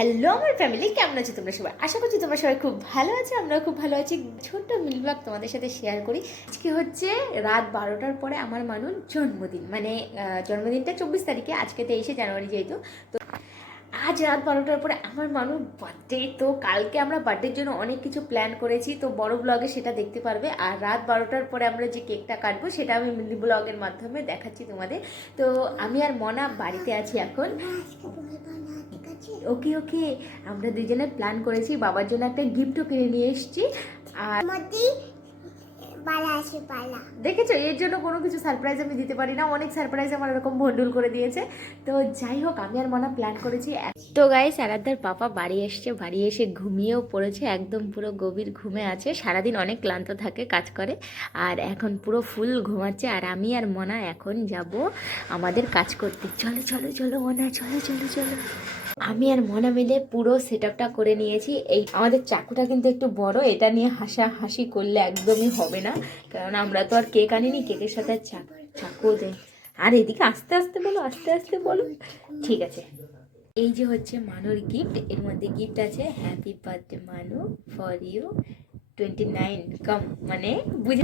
Hello আমার family, কেমন আছো তোমরা সবাই? আশা করছি তোমরা সবাই খুব ভালো আছো, আমরাও খুব ভালো আছি। ছোট্ট মিল ব্লগ তোমাদের সাথে শেয়ার করি। আজকে হচ্ছে রাত বারোটার পরে আমার মানুষ জন্মদিন। মানে জন্মদিনটা চব্বিশ তারিখে, আজকে তেইশে জানুয়ারি যেহেতু। তো আজ রাত বারোটার পরে আমার মানুষ বার্থডে তো কালকে আমরা বার্থডের জন্য অনেক কিছু প্ল্যান করেছি। তো বড় ব্লগে সেটা দেখতে পারবে। আর রাত বারোটার পরে আমরা যে কেকটা কাটবো, সেটা আমি মিনি ব্লগের মাধ্যমে দেখাচ্ছি তোমাদের। তো আমি আর মনা বাড়িতে আছি এখন। ওকে ওকে। আমরা দুজনে প্ল্যান করেছি বাবার জন্য একটা গিফটও কিনে নিয়ে এসেছি। আর দেখেছ এর জন্য কোনো কিছু সারপ্রাইজ আমি দিতে পারি না। অনেক সারপ্রাইজ আমার এরকম ভন্ডুল করে দিয়েছে। তো যাই হোক আমি আর মনা প্ল্যান করেছি তো গাইস আরাধ্যার পাপা বাড়ি এসছে বাড়ি এসে ঘুমিয়েও পড়েছে একদম পুরো গভীর ঘুমে আছে। সারাদিন অনেক ক্লান্ত থাকে কাজ করে। আর এখন পুরো ফুল ঘুমাচ্ছে। আর আমি আর মনা এখন যাব আমাদের কাজ করতে। চলো চলো চলো মনা চলো চলো চলো। আমি আর মনা মিলে পুরো সেট আপটা করে নিয়েছি। এই আমাদের চাকুটা কিন্তু একটু বড় এটা নিয়ে হাসা হাসি করলে একদমই হবে না। কারণ আমরা তো আর কেক আনিনি কেকের সাথে চাক- চাকুও দেয় আর এদিকে আস্তে আস্তে বলো আস্তে আস্তে বলো। ঠিক আছে। এই যে হচ্ছে মানুর গিফট এর মধ্যে গিফট আছে happy birthday Manu for you twenty nine কম মানে বুঝে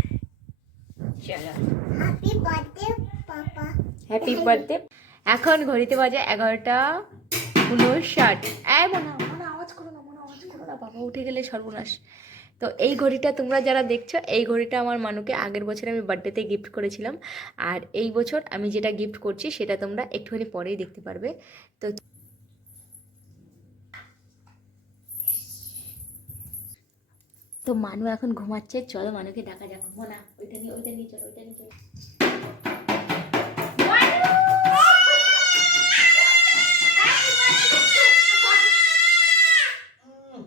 চলো। Happy birthday papa happy birthday এখন ঘড়িতে বাজে এগারোটা এই, মনে আওয়াজ করো না, মনে আওয়াজ করো না। বাবা, উঠে গেলে সর্বনাশ। তো এই ঘড়িটা তোমরা যারা দেখছ, এই ঘড়িটা আমার মানুকে আগের বছর আমি বার্থডেতে গিফট করেছিলাম। আর এই বছর আমি যেটা গিফট করছি, সেটা তোমরা একটুখানি পরেই দেখতে পারবে। তো তো মানু এখন ঘুমাচ্ছে। চলো মানুকে ডাকা যাক। ঘুমোনা ওইটা নিয়ে ওইটা নিয়ে চলো, ওইটা নিয়ে চলো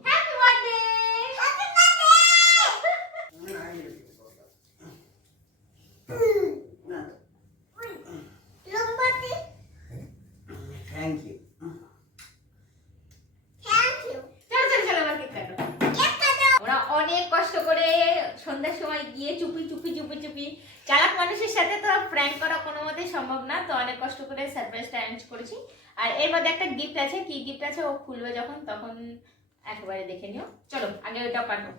হ্যাপি বার্থডে লম্বাতে থ্যাংক ইউ থ্যাংক ইউ চলো চলো চলো এবার কেক কাটো কেক কাটো আমরা অনেক কষ্ট করে সন্ধ্যার সময় গিয়ে চুপি চুপি চুপি চুপি। চালাক মানুষের সাথে তো প্র্যাঙ্ক করা কোনো মতেই সম্ভব না তো অনেক কষ্ট করে সারপ্রাইজটা অ্যারেঞ্জ করেছি। আর এর মধ্যে একটা গিফট আছে কি গিফট আছে ও খুলবে যখন তখন একেবারে দেখে নিও। চলো আগে ওইটা কাটো।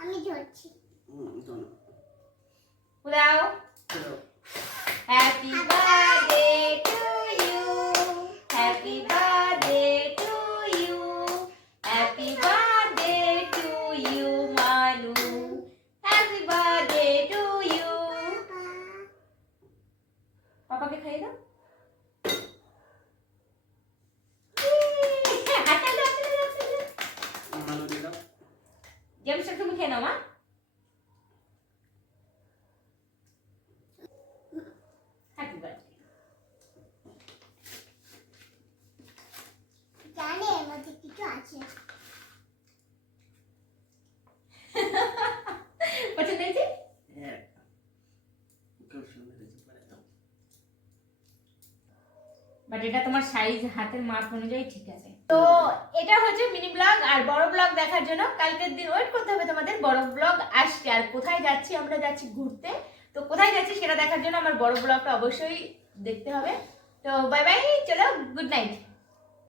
আমি ধরছি। উদাও happy birthday to you happy birthday to you happy birthday to you Manu happy birthday to you পাপাকে খাইয়ে দাও। জেমসটা তুমি খেয়ে নাও মা। হ্যাপি বার্থডে জানে এর মধ্যে আছে। পছন্দ হয়েছে? বাট এটা তোমার সাইজ হাতের মাপ অনুযায়ী ঠিক আছে। তো এটা হচ্ছে মিনি ব্লগ আর বড় ব্লগ দেখার জন্য কালকের দিন ওয়েট করতে হবে তোমাদের। বড় ব্লগ আসছে আর কোথায় যাচ্ছি, আমরা যাচ্ছি ঘুরতে। তো কোথায় যাচ্ছি সেটা দেখার জন্য আমার বড় ব্লগটা অবশ্যই দেখতে হবে। তো বাই বাই চলো গুড নাইট